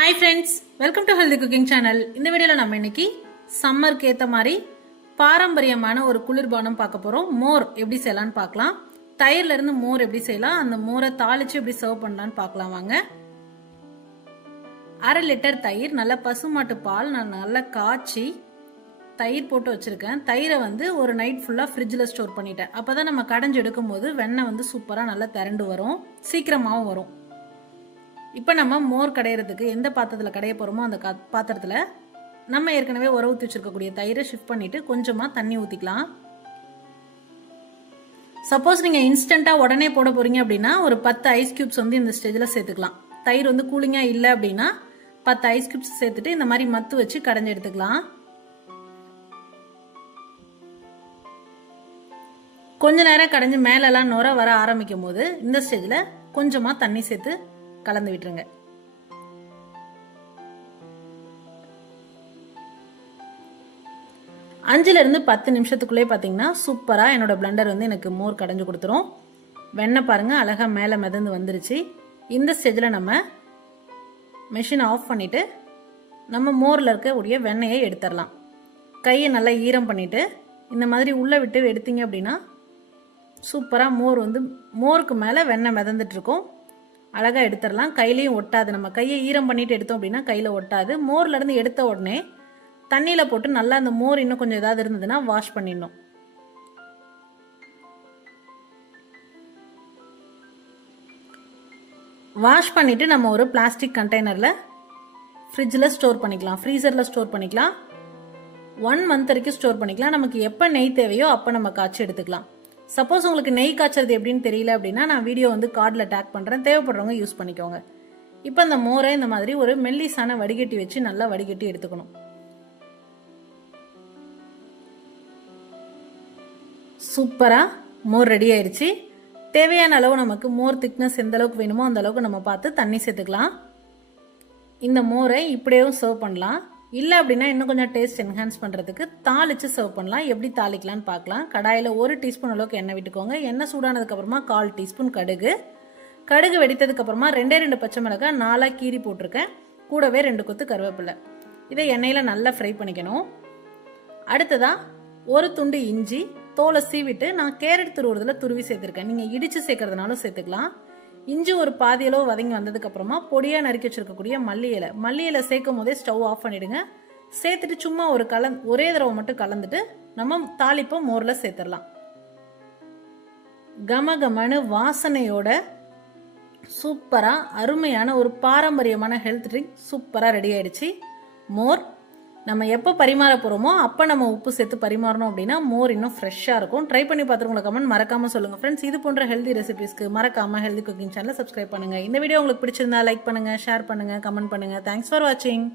Hi friends, welcome to healthy cooking channel. இந்த வீடியோவில் நம்ம இன்னைக்கு சம்மருக்கு ஏற்ற மாதிரி பாரம்பரியமான ஒரு குளிர்பானம் பார்க்க போகிறோம். மோர் எப்படி செய்யலான்னு பார்க்கலாம். தயிர்ல இருந்து மோர் எப்படி செய்யலாம், அந்த மோரை தாளிச்சு எப்படி சர்வ் பண்ணலான்னு பார்க்கலாம் வாங்க. 1/2 லிட்டர் தயிர், நல்ல பசுமாட்டு பால் நான் நல்லா காய்ச்சி தயிர் போட்டு வச்சிருக்கேன். தயிரை ஒரு நைட் ஃபுல்லாக ஃப்ரிட்ஜில் ஸ்டோர் பண்ணிட்டேன். அப்போ தான் நம்ம கடைஞ்சி எடுக்கும் போது வெண்ணெய் சூப்பராக நல்லா திரண்டு வரும், சீக்கிரமாகவும் வரும். இப்போ நம்ம மோர் கடையிறதுக்கு எந்த பாத்திரத்தில் கடைய போகிறோமோ அந்த பாத்திரத்தில் நம்ம ஏற்கனவே உர ஊற்றி வச்சிருக்கக்கூடிய தயிரை ஷிஃப்ட் பண்ணிட்டு கொஞ்சமாக தண்ணி ஊற்றிக்கலாம். சப்போஸ் நீங்கள் இன்ஸ்டண்ட்டாக உடனே போட போறீங்க அப்படின்னா ஒரு 10 ஐஸ் கியூப்ஸ் இந்த ஸ்டேஜில் சேர்த்துக்கலாம். தயிர் கூலிங்காக இல்லை அப்படின்னா 10 ஐஸ் கியூப்ஸ் சேர்த்துட்டு இந்த மாதிரி மத்து வச்சு கடைஞ்சி எடுத்துக்கலாம். கொஞ்ச நேரம் கடைஞ்சி மேலெல்லாம் நுர வர ஆரம்பிக்கும் போது இந்த ஸ்டேஜில் கொஞ்சமாக தண்ணி சேர்த்து கலந்து விட்டுருங்க. அஞ்சுல இருந்து 10 நிமிஷத்துக்குள்ளே பார்த்தீங்கன்னா சூப்பரா என்னோட பிளண்டர் எனக்கு மோர் கடைஞ்சு கொடுத்துரும். வெண்ணெய் பாருங்க அழகா மேல மிதந்து வந்துருச்சு. இந்த ஸ்டேஜில் நம்ம மெஷின் ஆஃப் பண்ணிட்டு நம்ம மோர்ல இருக்கக்கூடிய வெண்ணெயை எடுத்துடலாம். கையை நல்லா ஈரம் பண்ணிட்டு இந்த மாதிரி உள்ள விட்டு எடுத்தீங்க அப்படின்னா சூப்பரா மோர் மோருக்கு மேல வெண்ணெய் மிதந்துட்டு இருக்கும். அழகா எடுத்துடலாம். கையிலையும் ஒட்டாது. நம்ம கையை ஈரம் பண்ணிட்டு எடுத்தோம் அப்படின்னா கையில ஒட்டாது. மோர்ல இருந்து எடுத்த உடனே தண்ணியில போட்டு நல்லா அந்த மோர் இன்னும் கொஞ்சம் ஏதாவது இருந்ததுன்னா வாஷ் பண்ணிடணும். வாஷ் பண்ணிட்டு நம்ம ஒரு பிளாஸ்டிக் கண்டெய்னர்ல ஃப்ரிட்ஜில் ஸ்டோர் பண்ணிக்கலாம், ஃப்ரீசர்ல ஸ்டோர் பண்ணிக்கலாம். 1 மந்த் வரைக்கும் ஸ்டோர் பண்ணிக்கலாம். நமக்கு எப்போ நெய் தேவையோ அப்போ நம்ம காய்ச்சி எடுத்துக்கலாம். சப்போஸ் உங்களுக்கு நெய் காய்ச்சறது எப்படின்னு தெரியல அப்படின்னா நான் வீடியோ கார்டில் டேக் பண்ணுறேன், தேவைப்படுறவங்க யூஸ் பண்ணிக்கோங்க. இப்போ அந்த மோரை இந்த மாதிரி ஒரு மெல்லிசான வடிகட்டி வச்சு நல்லா வடிகட்டி எடுத்துக்கணும். சூப்பரா மோர் ரெடி ஆயிடுச்சு. தேவையான அளவு நமக்கு மோர் திக்னஸ் எந்த அளவுக்கு வேணுமோ அந்த அளவுக்கு நம்ம பார்த்து தண்ணி சேர்த்துக்கலாம். இந்த மோரை இப்படியும் சர்வ் பண்ணலாம். இல்லை அப்படின்னா இன்னும் கொஞ்சம் டேஸ்ட் என்ஹான்ஸ் பண்ணுறதுக்கு தாளிச்சு சர்வ் பண்ணலாம். எப்படி தாளிக்கலான்னு பார்க்கலாம். கடாயில் 1 டீஸ்பூன் அளவுக்கு எண்ணெய் விட்டுக்கோங்க. எண்ணெய் சூடானதுக்கு அப்புறமா 1/4 டீஸ்பூன் கடுகு வெடித்ததுக்கு அப்புறமா 2 பச்சை மிளகாய் 4 கீரி போட்டிருக்கேன். கூடவே 2 கொத்து கருவேப்பிலை. இதை எண்ணெயில் நல்லா ஃப்ரை பண்ணிக்கணும். அடுத்ததா 1 துண்டு இஞ்சி தோலை சீவிட்டு நான் கேரட் துருவுறதுல துருவி சேர்த்துருக்கேன். நீங்கள் இடிச்சு சேர்க்கறதுனாலும் சேர்த்துக்கலாம். இஞ்சி ஒரு பாதியளோ வதங்கி வந்ததுக்கு அப்புறமா பொடியா நறுக்கி வச்சிருக்கக்கூடிய மல்லி இலை சேர்க்கும் போதே ஸ்டவ் ஆஃப் பண்ணிடுங்க. சேர்த்துட்டு சும்மா ஒரே தடவை மட்டும் கலந்துட்டு நம்ம தாளிப்பை மோர்ல சேர்த்துடலாம். கமகமனு வாசனையோட சூப்பரா அருமையான ஒரு பாரம்பரியமான ஹெல்த் ட்ரிங்க் சூப்பரா ரெடி ஆயிடுச்சு. மோர் நம்ம எப்போ பரிமாற போறோமோ அப்போ நம்ம உப்பு சேர்த்து பரிமாறணும் அப்படின்னா மோர் இன்னும் ஃப்ரெஷ்ஷாக இருக்கும். ட்ரை பண்ணி பார்த்துருங்க. கமெண்ட் மறக்காம சொல்லுங்க ஃப்ரெண்ட்ஸ். இது போன்ற ஹெல்தி ரெசிபிஸ்க்கு மறக்காம ஹெல்தி குக்கிங் சேனலை சப்ஸ்கிரைப் பண்ணுங்க. இந்த வீடியோ உங்களுக்கு பிடிச்சிருந்தா லைக் பண்ணுங்க, ஷேர் பண்ணுங்க, கமெண்ட் பண்ணுங்க. தேங்க்ஸ் ஃபார் வாட்சிங்.